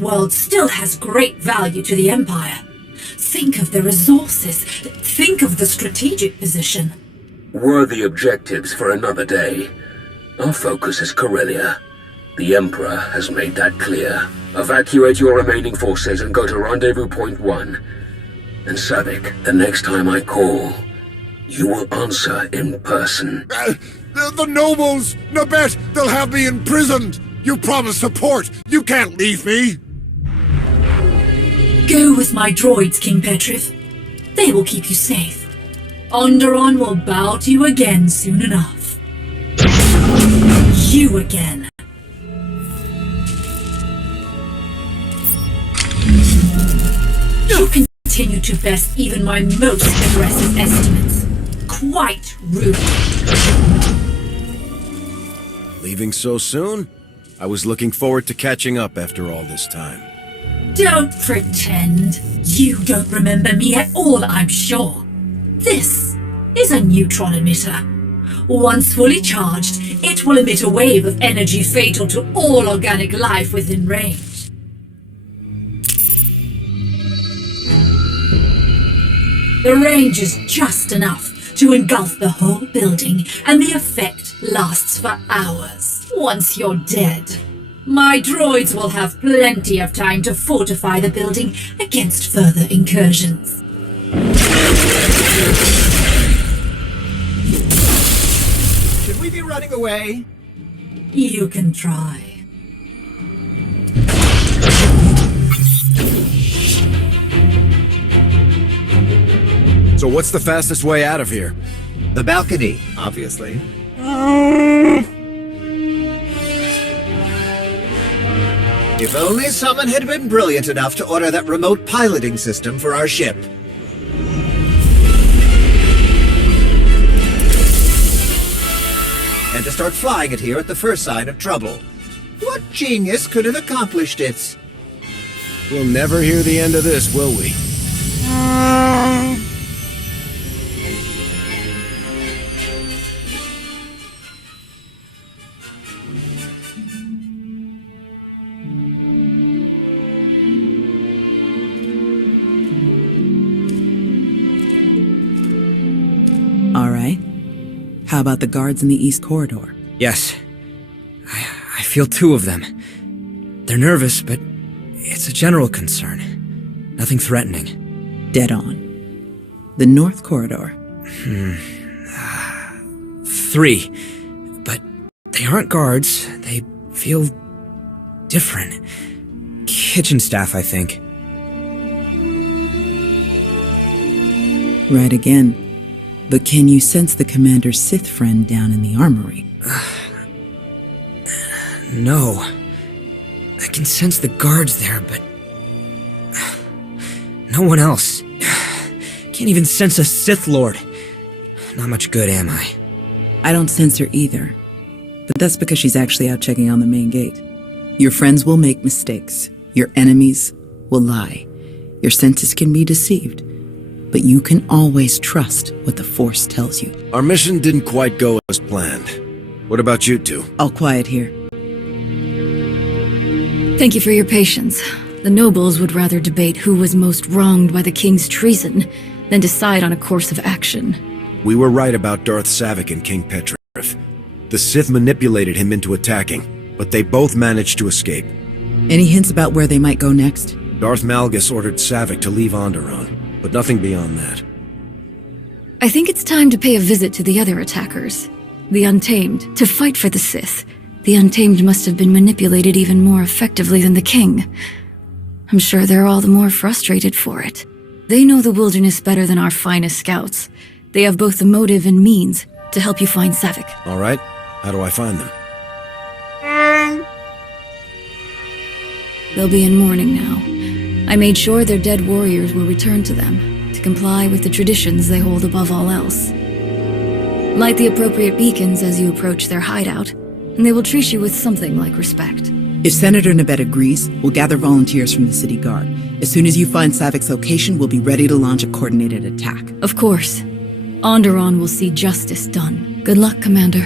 world still has great value to the Empire. Think of the resources. Think of the strategic position. Worthy objectives for another day. Our focus is Corellia. The Emperor has made that clear. Evacuate your remaining forces and go to Rendezvous Point 1. And Savik, the next time I call, you will answer in person. The nobles! Nabet, they'll have me imprisoned! You promised support! You can't leave me! Go with my droids, King Petrif. They will keep you safe. Onderon will bow to you again soon enough. You again. You continue to best even my most aggressive estimates. Quite rude. Leaving so soon? I was looking forward to catching up after all this time. Don't pretend. You don't remember me at all, I'm sure. This is a neutron emitter. Once fully charged, it will emit a wave of energy fatal to all organic life within range. The range is just enough to engulf the whole building, and the effect lasts for hours. Once you're dead, my droids will have plenty of time to fortify the building against further incursions. Should we be running away? You can try. So what's the fastest way out of here? The balcony, obviously. If only someone had been brilliant enough to order that remote piloting system for our ship. And to start flying it here at the first sign of trouble. What genius could have accomplished it? We'll never hear the end of this, will we? All right. How about the guards in the East Corridor? Yes. I feel two of them. They're nervous, but it's a general concern. Nothing threatening. Dead on. The North Corridor. 3. But they aren't guards. They feel different. Kitchen staff, I think. Right again. But can you sense the Commander's Sith friend down in the armory? No. I can sense the guards there, but no one else. Can't even sense a Sith Lord. Not much good, am I? I don't sense her either. But that's because she's actually out checking on the main gate. Your friends will make mistakes. Your enemies will lie. Your senses can be deceived. But you can always trust what the Force tells you. Our mission didn't quite go as planned. What about you two? All quiet here. Thank you for your patience. The nobles would rather debate who was most wronged by the king's treason than decide on a course of action. We were right about Darth Savik and King Petrif. The Sith manipulated him into attacking, but they both managed to escape. Any hints about where they might go next? Darth Malgus ordered Savik to leave Onderon, but nothing beyond that. I think it's time to pay a visit to the other attackers. The Untamed, to fight for the Sith. The Untamed must have been manipulated even more effectively than the King. I'm sure they're all the more frustrated for it. They know the wilderness better than our finest scouts. They have both the motive and means to help you find Savik. All right. How do I find them? They'll be in mourning now. I made sure their dead warriors were returned to them, to comply with the traditions they hold above all else. Light the appropriate beacons as you approach their hideout, and they will treat you with something like respect. If Senator Nabet agrees, we'll gather volunteers from the city guard. As soon as you find Savik's location, we'll be ready to launch a coordinated attack. Of course. Onderon will see justice done. Good luck, Commander.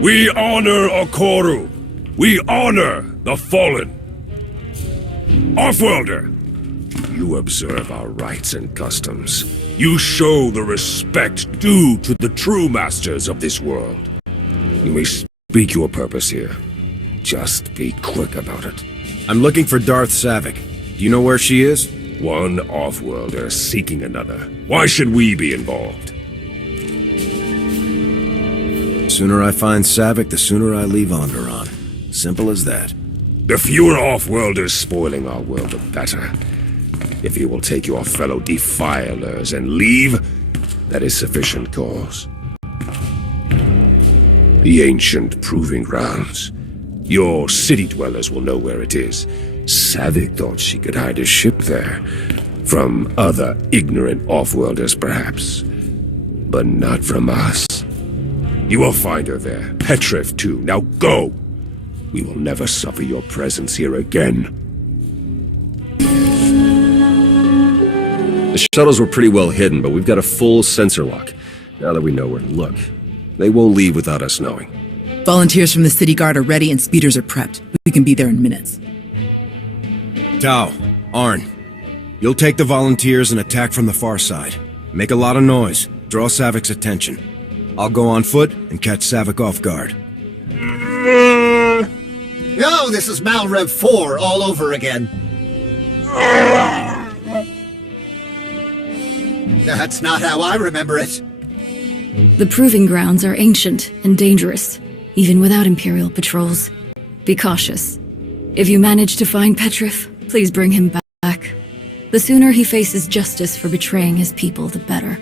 We honor Okoru. We honor the fallen. Offworlder, you observe our rites and customs. You show the respect due to the true masters of this world. You may speak your purpose here. Just be quick about it. I'm looking for Darth Savik. Do you know where she is? One off-worlder seeking another. Why should we be involved? The sooner I find Savik, the sooner I leave Onderon. Simple as that. The fewer off-worlders spoiling our world, the better. If you will take your fellow defilers and leave, that is sufficient cause. The ancient proving grounds. Your city dwellers will know where it is. Savik thought she could hide a ship there. From other ignorant off-worlders, perhaps. But not from us. You will find her there. Petrif, too. Now go! We will never suffer your presence here again. The shuttles were pretty well hidden, but we've got a full sensor lock. Now that we know where to look, they won't leave without us knowing. Volunteers from the city guard are ready and speeders are prepped. We can be there in minutes. Tau, Arn, you'll take the volunteers and attack from the far side. Make a lot of noise. Draw Savik's attention. I'll go on foot and catch Savik off guard. No, this is Malrev 4 all over again. That's not how I remember it. The proving grounds are ancient and dangerous, even without Imperial patrols. Be cautious. If you manage to find Petrif, please bring him back. The sooner he faces justice for betraying his people, the better.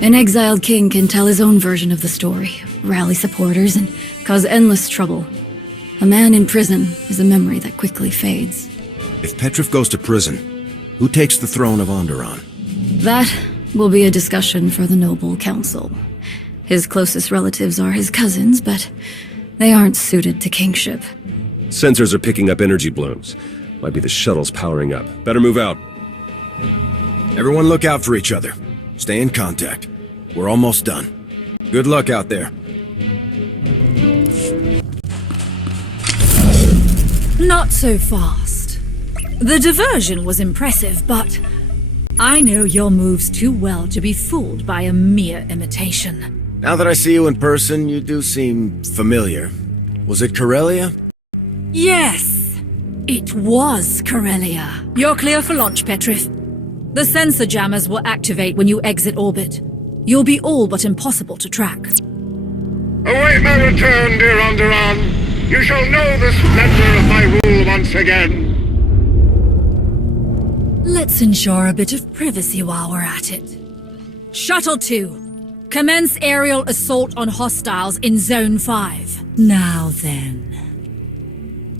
An exiled king can tell his own version of the story, rally supporters, and cause endless trouble. A man in prison is a memory that quickly fades. If Petrif goes to prison, who takes the throne of Onderon? That will be a discussion for the Noble Council. His closest relatives are his cousins, but they aren't suited to kingship. Sensors are picking up energy blooms. Might be the shuttles powering up. Better move out. Everyone look out for each other. Stay in contact. We're almost done. Good luck out there. Not so fast. The diversion was impressive, but I know your moves too well to be fooled by a mere imitation. Now that I see you in person, you do seem familiar. Was it Corellia? Yes, it was Corellia. You're clear for launch, Petrif. The sensor jammers will activate when you exit orbit. You'll be all but impossible to track. Await my return, dear Onderon. You shall know the splendor of my rule once again. Let's ensure a bit of privacy while we're at it. Shuttle 2. Commence aerial assault on hostiles in Zone 5. Now then.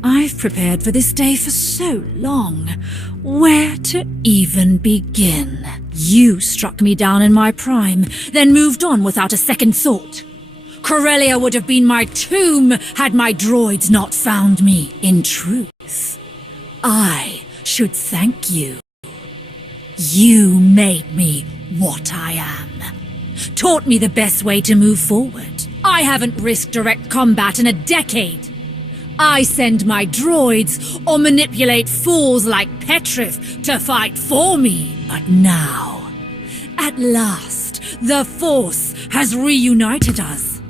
I've prepared for this day for so long. Where to even begin? You struck me down in my prime, then moved on without a second thought. Corellia would have been my tomb had my droids not found me. In truth, I should thank you. You made me what I am. Taught me the best way to move forward. I haven't risked direct combat in a decade. I send my droids or manipulate fools like Petrif to fight for me. But now, at last, the Force has reunited us.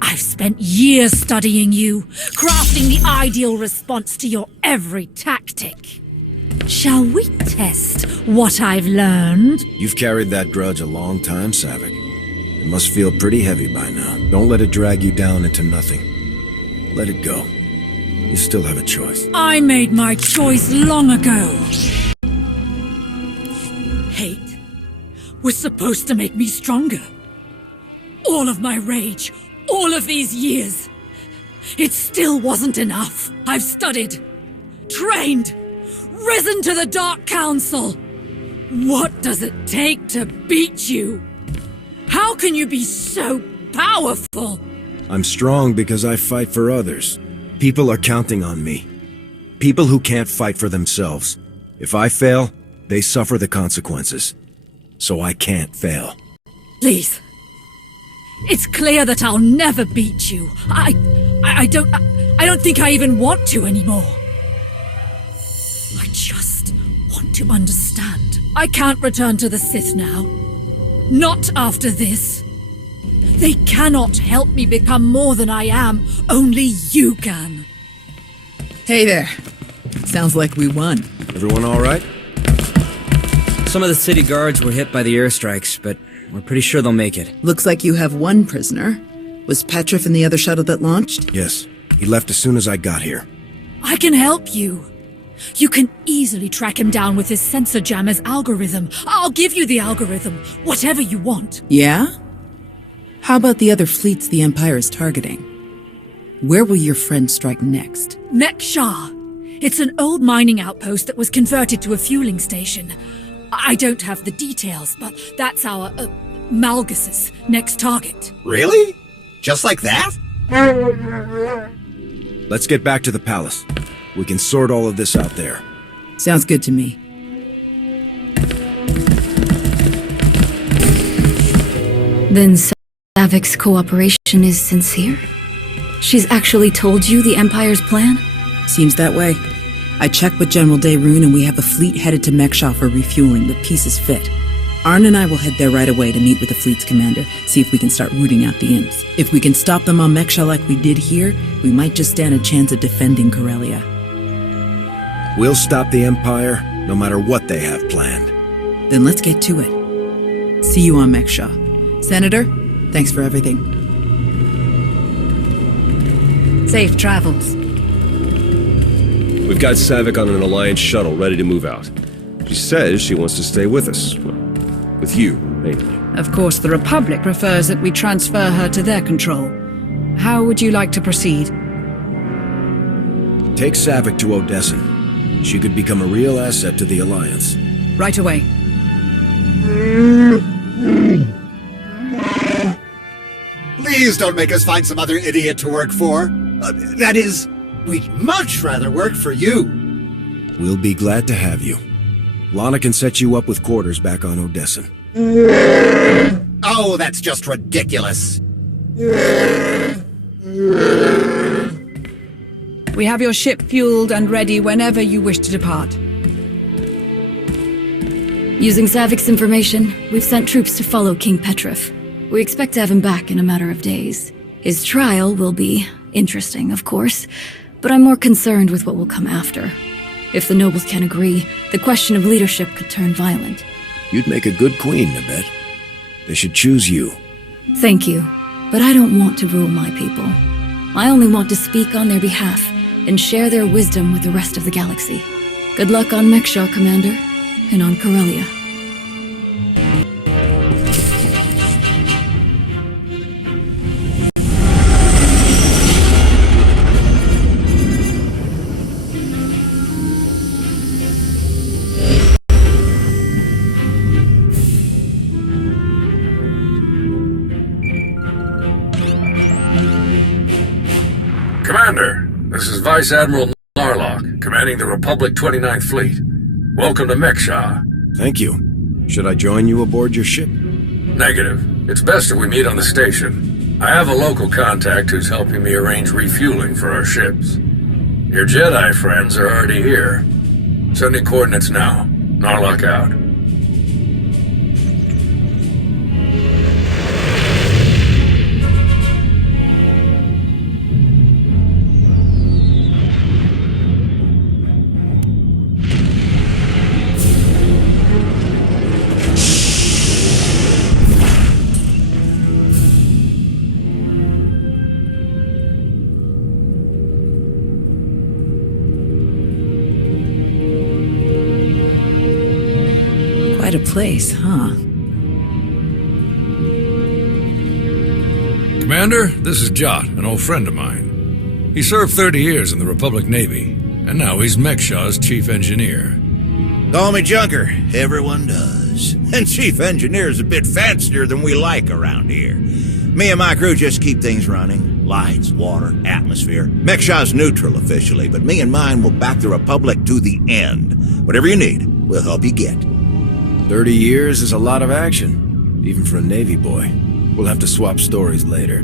I've spent years studying you, crafting the ideal response to your every tactic. Shall we test what I've learned? You've carried that grudge a long time, Savik. It must feel pretty heavy by now. Don't let it drag you down into nothing. Let it go. You still have a choice. I made my choice long ago. Hate was supposed to make me stronger. All of my rage, all of these years. It still wasn't enough. I've studied, trained, risen to the Dark Council. What does it take to beat you? How can you be so powerful? I'm strong because I fight for others. People are counting on me. people who can't fight for themselves. If I fail, they suffer the consequences. So I can't fail. Please. It's clear that I'll never beat you. I don't think I even want to anymore. I just want to understand. I can't return to the Sith now. Not after this. They cannot help me become more than I am. Only you can. Hey there. Sounds like we won. Everyone all right? Some of the city guards were hit by the airstrikes, but we're pretty sure they'll make it. Looks like you have one prisoner. Was Petrov in the other shuttle that launched? Yes. He left as soon as I got here. I can help you. You can easily track him down with his sensor jammer's algorithm. I'll give you the algorithm, whatever you want. Yeah? How about the other fleets the Empire is targeting? Where will your friend strike next? Mek-Sha. It's an old mining outpost that was converted to a fueling station. I don't have the details, but that's our, Malgus's next target. Really? Just like that? Let's get back to the palace. We can sort all of this out there. Sounds good to me. Then Savik's cooperation is sincere? She's actually told you the Empire's plan? Seems that way. I checked with General Daerun and we have a fleet headed to Mek-Sha for refueling. The pieces fit. Arn and I will head there right away to meet with the fleet's commander, see if we can start rooting out the imps. If we can stop them on Mek-Sha like we did here, we might just stand a chance of defending Corellia. We'll stop the Empire, no matter what they have planned. Then let's get to it. See you on Mek-Sha. Senator, thanks for everything. Safe travels. We've got Savik on an Alliance shuttle ready to move out. She says she wants to stay with us. Well, with you, mainly. Of course, the Republic prefers that we transfer her to their control. How would you like to proceed? Take Savik to Odessen. She could become a real asset to the Alliance. Right away. Please don't make us find some other idiot to work for. That is, we'd much rather work for you. We'll be glad to have you. Lana can set you up with quarters back on Odessen. Oh, that's just ridiculous. We have your ship fueled and ready whenever you wish to depart. Using Savik's information, we've sent troops to follow King Petrov. We expect to have him back in a matter of days. His trial will be interesting, of course, but I'm more concerned with what will come after. If the nobles can't agree, the question of leadership could turn violent. You'd make a good queen, I bet. They should choose you. Thank you, but I don't want to rule my people. I only want to speak on their behalf and share their wisdom with the rest of the galaxy. Good luck on Mek-Sha, Commander, and on Corellia. Commander, this is Vice Admiral Narlock, commanding the Republic 29th Fleet. Welcome to Mek-Sha. Thank you. Should I join you aboard your ship? Negative. It's best if we meet on the station. I have a local contact who's helping me arrange refueling for our ships. Your Jedi friends are already here. Sending coordinates now. Narlock out. Quite a place, huh? Commander, this is Jot, an old friend of mine. He served 30 years in the Republic Navy, and now he's Mek-Sha's chief engineer. Call me Junker. Everyone does. And chief engineer's a bit fancier than we like around here. Me and my crew just keep things running. Lights, water, atmosphere. Mek-Sha's neutral officially, but me and mine will back the Republic to the end. Whatever you need, we'll help you get. 30 years is a lot of action, even for a Navy boy. We'll have to swap stories later.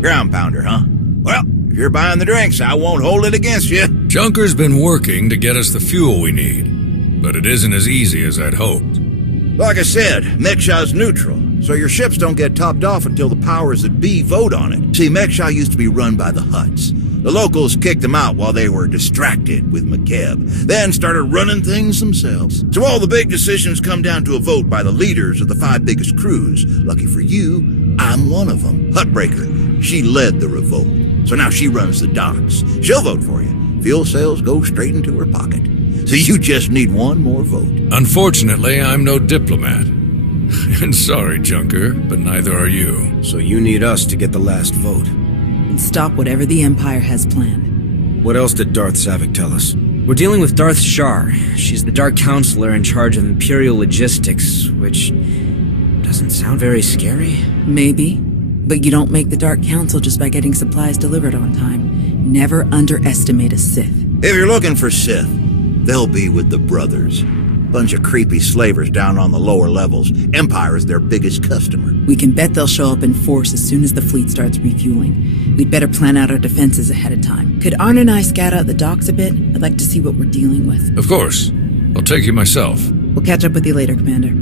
Ground pounder, huh? Well, if you're buying the drinks, I won't hold it against you. Junker's been working to get us the fuel we need, but it isn't as easy as I'd hoped. Like I said, Mek-Sha's neutral, so your ships don't get topped off until the powers that be vote on it. See, Mek-Sha used to be run by the Hutts. The locals kicked them out while they were distracted with McKeb, then started running things themselves. So all the big decisions come down to a vote by the leaders of the 5 biggest crews. Lucky for you, I'm one of them. Huttbreaker. She led the revolt, so now she runs the docks. She'll vote for you. Fuel sales go straight into her pocket. So you just need one more vote. Unfortunately, I'm no diplomat. And sorry, Junker, but neither are you. So you need us to get the last vote. And stop whatever the Empire has planned. What else did Darth Savik tell us? We're dealing with Darth Shar. She's the Dark Counselor in charge of Imperial Logistics, which doesn't sound very scary. Maybe, but you don't make the Dark Council just by getting supplies delivered on time. Never underestimate a Sith. If you're looking for Sith, they'll be with the Brothers. Bunch of creepy slavers down on the lower levels. Empire is their biggest customer. We can bet they'll show up in force as soon as the fleet starts refueling. We'd better plan out our defenses ahead of time. Could Arn and I scout out the docks a bit? I'd like to see what we're dealing with. Of course. I'll take you myself. We'll catch up with you later, Commander.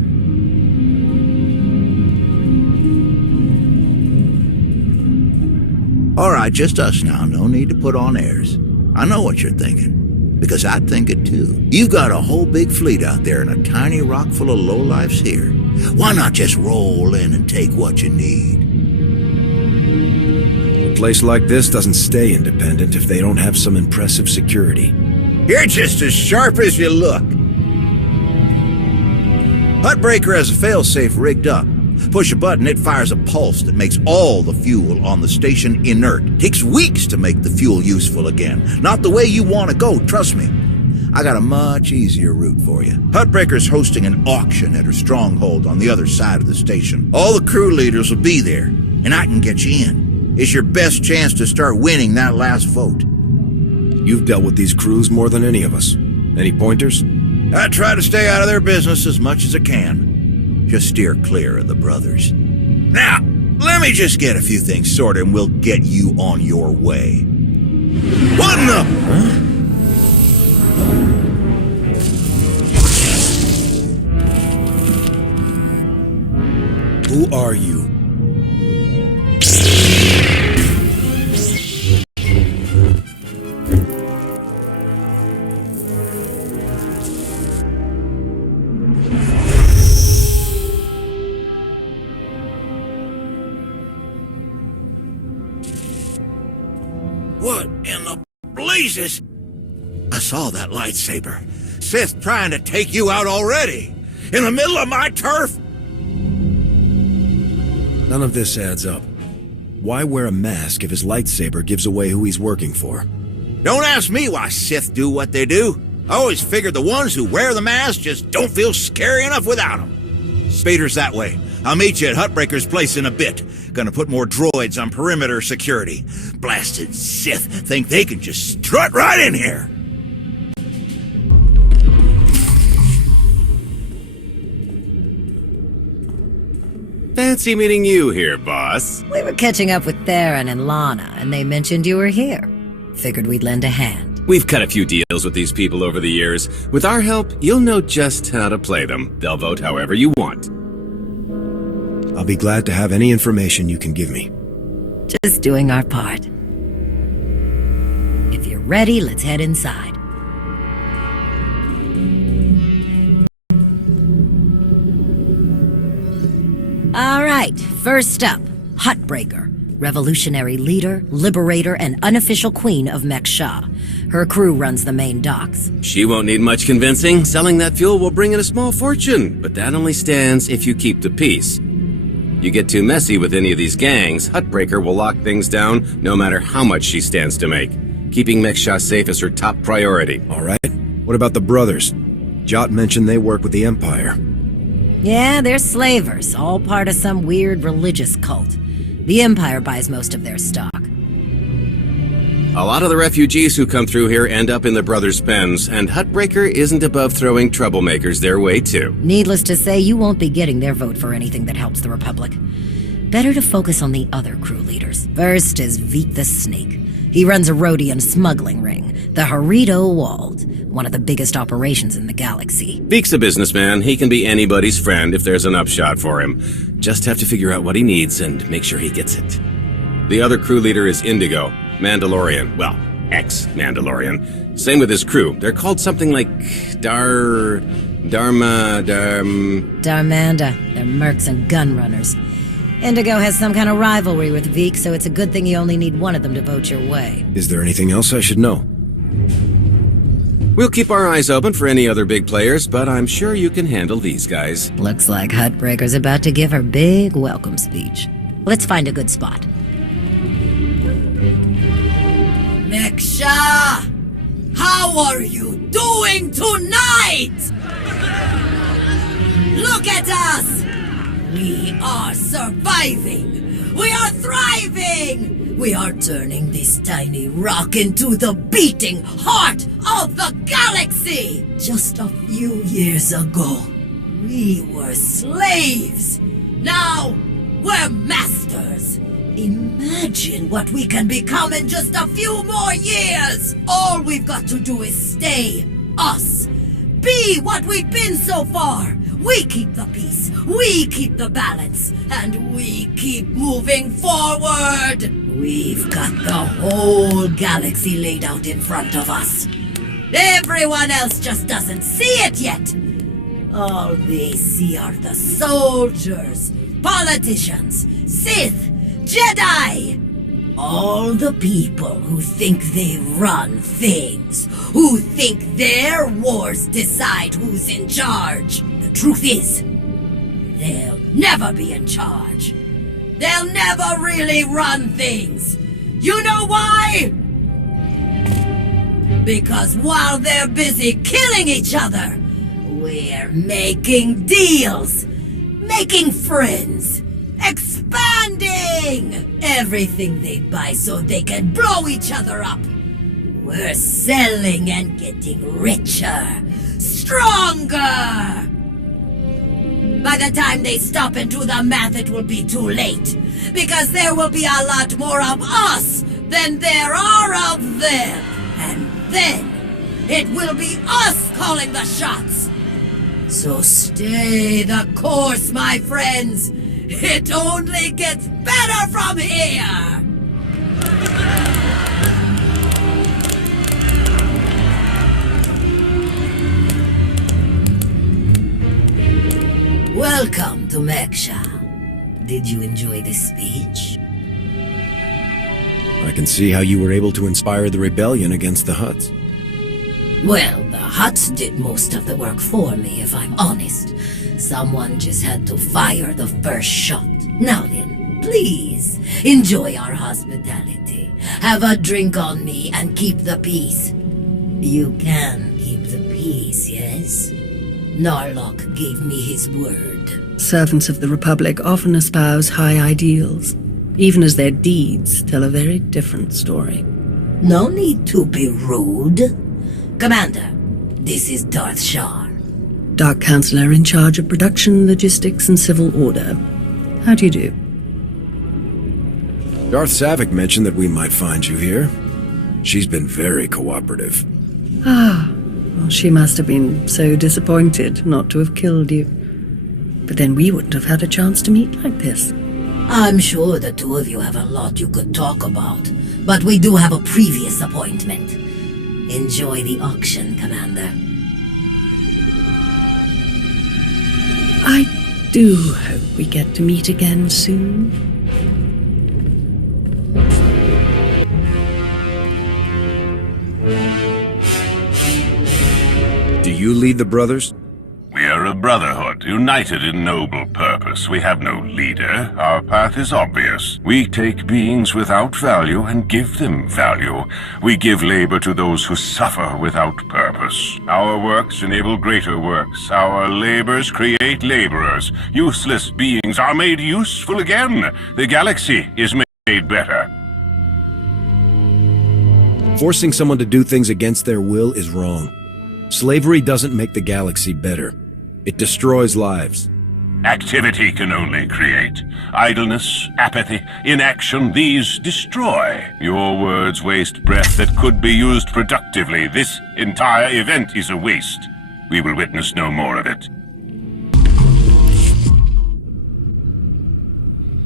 All right, just us now. No need to put on airs. I know what you're thinking. Because I think it too. You've got a whole big fleet out there and a tiny rock full of lowlifes here. Why not just roll in and take what you need? A place like this doesn't stay independent if they don't have some impressive security. You're just as sharp as you look. Huttbreaker has a failsafe rigged up. Push a button, it fires a pulse that makes all the fuel on the station inert. Takes weeks to make the fuel useful again. Not the way you want to go, trust me. I got a much easier route for you. Huttbreaker's hosting an auction at her stronghold on the other side of the station. All the crew leaders will be there, and I can get you in. It's your best chance to start winning that last vote. You've dealt with these crews more than any of us. Any pointers? I try to stay out of their business as much as I can. Just steer clear of the Brothers. Now, let me just get a few things sorted and we'll get you on your way. What in the... Huh? Who are you? What in the blazes? I saw that lightsaber. Sith trying to take you out already. In the middle of my turf? None of this adds up. Why wear a mask if his lightsaber gives away who he's working for? Don't ask me why Sith do what they do. I always figured the ones who wear the mask just don't feel scary enough without them. Speeder's that way. I'll meet you at Huttbreaker's place in a bit. Gonna put more droids on perimeter security. Blasted Sith think they can just strut right in here. Fancy meeting you here, boss. We were catching up with Theron and Lana, and they mentioned you were here. Figured we'd lend a hand. We've cut a few deals with these people over the years. With our help, you'll know just how to play them. They'll vote however you want. I'll be glad to have any information you can give me. Just doing our part. If you're ready, let's head inside. All right, first up, Huttbreaker, revolutionary leader, liberator, and unofficial queen of Mek-Sha. Her crew runs the main docks. She won't need much convincing. Selling that fuel will bring in a small fortune, but that only stands if you keep the peace. You get too messy with any of these gangs, Huttbreaker will lock things down no matter how much she stands to make. Keeping Mek-Sha safe is her top priority. All right. What about the Brothers? Jot mentioned they work with the Empire. Yeah, they're slavers, all part of some weird religious cult. The Empire buys most of their stock. A lot of the refugees who come through here end up in the Brothers' pens, and Huttbreaker isn't above throwing troublemakers their way, too. Needless to say, you won't be getting their vote for anything that helps the Republic. Better to focus on the other crew leaders. First is Veek the Snake. He runs a Rhodian smuggling ring, the Harrido Walled, one of the biggest operations in the galaxy. Veek's a businessman. He can be anybody's friend if there's an upshot for him. Just have to figure out what he needs and make sure he gets it. The other crew leader is Indigo, Mandalorian. Well, ex-Mandalorian. Same with his crew. They're called something like Darmanda. They're mercs and gun runners. Indigo has some kind of rivalry with Veek, so it's a good thing you only need one of them to vote your way. Is there anything else I should know? We'll keep our eyes open for any other big players, but I'm sure you can handle these guys. Looks like Huttbreaker's about to give her big welcome speech. Let's find a good spot. Mek-Sha! How are you doing tonight? Look at us! We are surviving! We are thriving! We are turning this tiny rock into the beating heart of the galaxy! Just a few years ago, we were slaves. Now, we're masters. Imagine what we can become in just a few more years! All we've got to do is stay us. Be what we've been so far. We keep the peace, we keep the balance, and we keep moving forward! We've got the whole galaxy laid out in front of us. Everyone else just doesn't see it yet! All they see are the soldiers, politicians, Sith, Jedi! All the people who think they run things, who think their wars decide who's in charge. The truth is, they'll never be in charge. They'll never really run things. You know why? Because while they're busy killing each other, we're making deals, making friends, expanding everything they buy so they can blow each other up. We're selling and getting richer, stronger. By the time they stop and do the math, it will be too late. Because there will be a lot more of us than there are of them. And then, it will be us calling the shots. So stay the course, my friends. It only gets better from here. Welcome to Mek-Sha. Did you enjoy this speech? I can see how you were able to inspire the rebellion against the Hutts. Well, the Hutts did most of the work for me, if I'm honest. Someone just had to fire the first shot. Now then, please, enjoy our hospitality. Have a drink on me and keep the peace. You can keep the peace, yes? Narlock gave me his word. Servants of the Republic often espouse high ideals, even as their deeds tell a very different story. No need to be rude. Commander, this is Darth Shar. Dark Counselor in charge of production, logistics, and civil order. How do you do? Darth Savik mentioned that we might find you here. She's been very cooperative. Ah, well, she must have been so disappointed not to have killed you. But then we wouldn't have had a chance to meet like this. I'm sure the two of you have a lot you could talk about, but we do have a previous appointment. Enjoy the auction, Commander. I do hope we get to meet again soon. Do you lead the brothers? We are a brotherhood, united in noble purpose. We have no leader. Our path is obvious. We take beings without value and give them value. We give labor to those who suffer without purpose. Our works enable greater works. Our labors create laborers. Useless beings are made useful again. The galaxy is made better. Forcing someone to do things against their will is wrong. Slavery doesn't make the galaxy better. It destroys lives. Activity can only create. Idleness, apathy, inaction, these destroy. Your words waste breath that could be used productively. This entire event is a waste. We will witness no more of it.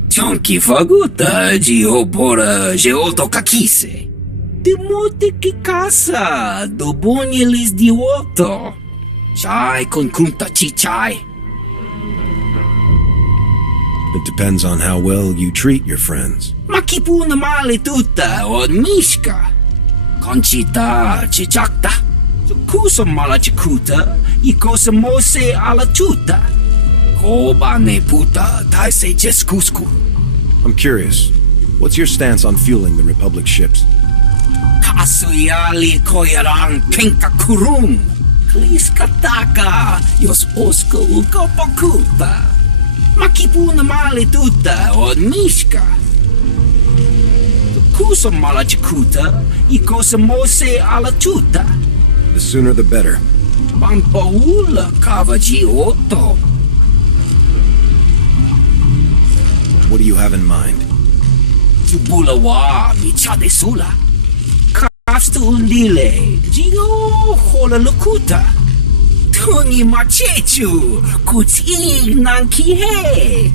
Chonki faguta giobora geoto kakise. Demote ki casa do bonilis dioto. Chai con kunta chichai. It depends on how well you treat your friends. Makipuna male tuta od mishka. Conchita chichakta. Kusa mala chikuta. Ikosa mose ala tuta. Kobane puta taise jeskusku. I'm curious. What's your stance on fueling the Republic ships? Kasuyali koyarang kenka kurum. Kliskataka yos osko ukopakuta. Makipuna male tuta od mishka. Kusa mala chikuta. Ikosa mose ala tuta. The sooner the better. Pampaula kavaji oto. What do you have in mind? Tubulawa michade sula. Kafstu lile. Gino hola lukuta. Tungi machechu. Kuti nanki he.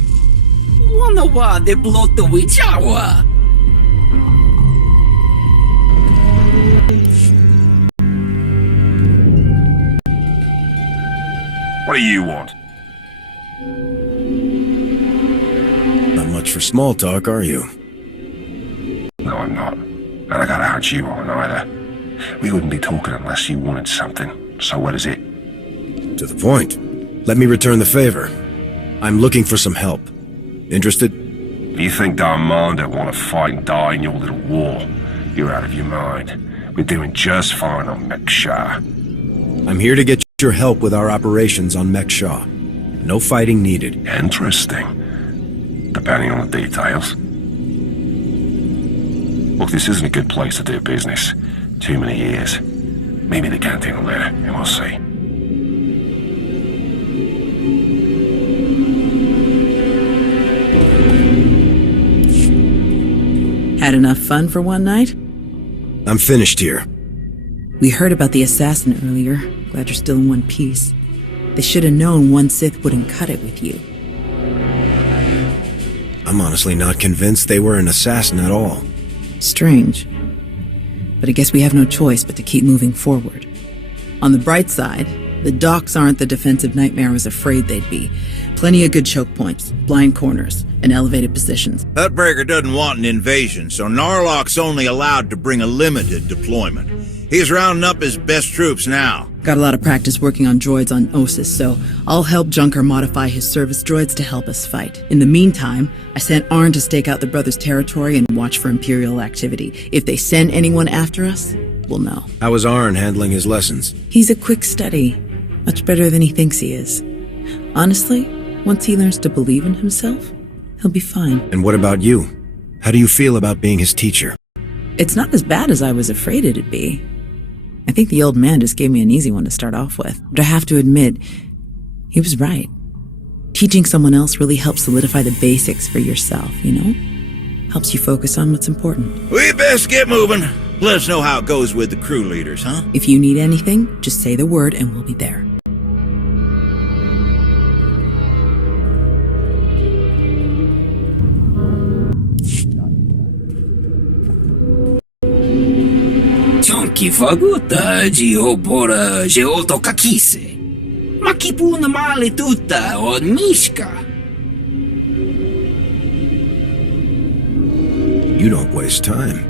Wanawa de bloto wichawa. What do you want? Not much for small talk, are you? No, I'm not. And I gotta hunch you on either. We wouldn't be talking unless you wanted something. So what is it? To the point. Let me return the favor. I'm looking for some help. Interested? Do you think Darmanda want to fight and die in your little war? You're out of your mind. We're doing just fine on Mek-Sha. I'm here to get your help with our operations on Mek-Sha. No fighting needed. Interesting. Depending on the details. Look, this isn't a good place to do business. Too many years. Maybe the canteen later, and we'll see. Had enough fun for one night? I'm finished here. We heard about the assassin earlier. Glad you're still in one piece. They should have known one Sith wouldn't cut it with you. I'm honestly not convinced they were an assassin at all. Strange. But I guess we have no choice but to keep moving forward. On the bright side, the docks aren't the defensive nightmare I was afraid they'd be. Plenty of good choke points, blind corners, and elevated positions. Hutbreaker doesn't want an invasion, so Narlock's only allowed to bring a limited deployment. He's rounding up his best troops now. Got a lot of practice working on droids on Ossus, so I'll help Junker modify his service droids to help us fight. In the meantime, I sent Arn to stake out the Brothers' territory and watch for Imperial activity. If they send anyone after us, we'll know. How is Arn handling his lessons? He's a quick study. Much better than he thinks he is. Honestly, once he learns to believe in himself, he'll be fine. And what about you? How do you feel about being his teacher? It's not as bad as I was afraid it'd be. I think the old man just gave me an easy one to start off with. But I have to admit, he was right. Teaching someone else really helps solidify the basics for yourself, you know? Helps you focus on what's important. We best get moving. Let us know how it goes with the crew leaders, huh? If you need anything, just say the word and we'll be there. Chonki faguta giobora geoto kakise. Makipuna male tuta od mishka. You don't waste time.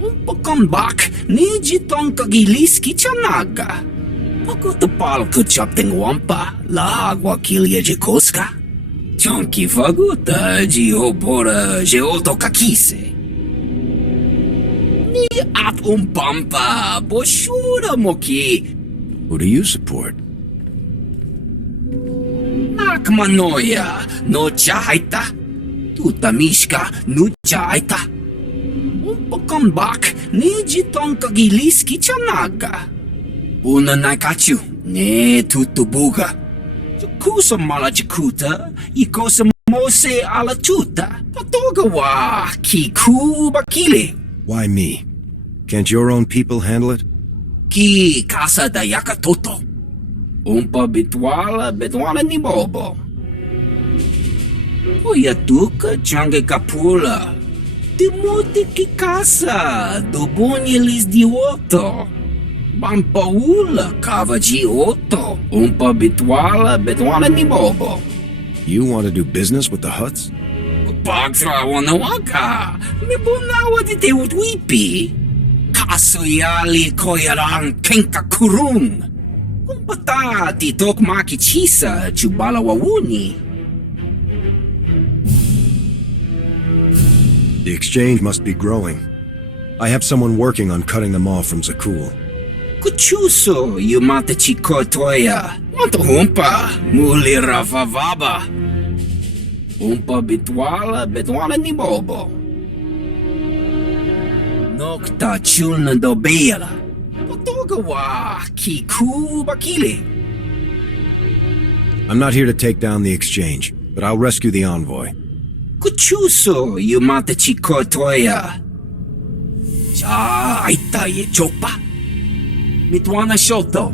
Umpakombak niji tonka giliski chanaga. Pakutapal kuchapting wampa la agua kilia jikoska. Chonki faguta giobora geoto kakise. At umpampa boshura moki. Who do you support? Nakmanoya no chaita. Tutamishka no chaita. Pokambak, nijitong kagilis kichanaga. Una naikachu, ne tutubuga. Jakusa malajakuta, ikosa mose alatuta. Patoga wa kiku bakile. Why me? Can't your own people handle it? Ki casa da yakatoto. Umpa bitwala ni bobo. Oyatuka change kapula. Timuti ki casa, dobonyelis di oto. Bampaula kavaji oto. Umpa bitwala ni bobo. You want to do business with the Hutts? Pagtra wanawaka. Mibunawa di te utwipi. Kasuyali koyarang kenka kurung. Kumpata titok makichisa jubala wawuni. The exchange must be growing. I have someone working on cutting them off from Zakul. Kuchuso yumata chikotoya. Wanto humpa muli rafavaba. Humpa bitwala ni bobo. Nokta chulna dobela. Potoga wa kiku bakile. I'm not here to take down the exchange, but I'll rescue the envoy. Kuchuso yumata chikotoya. Cha aita ye chopa. Mitwana shoto.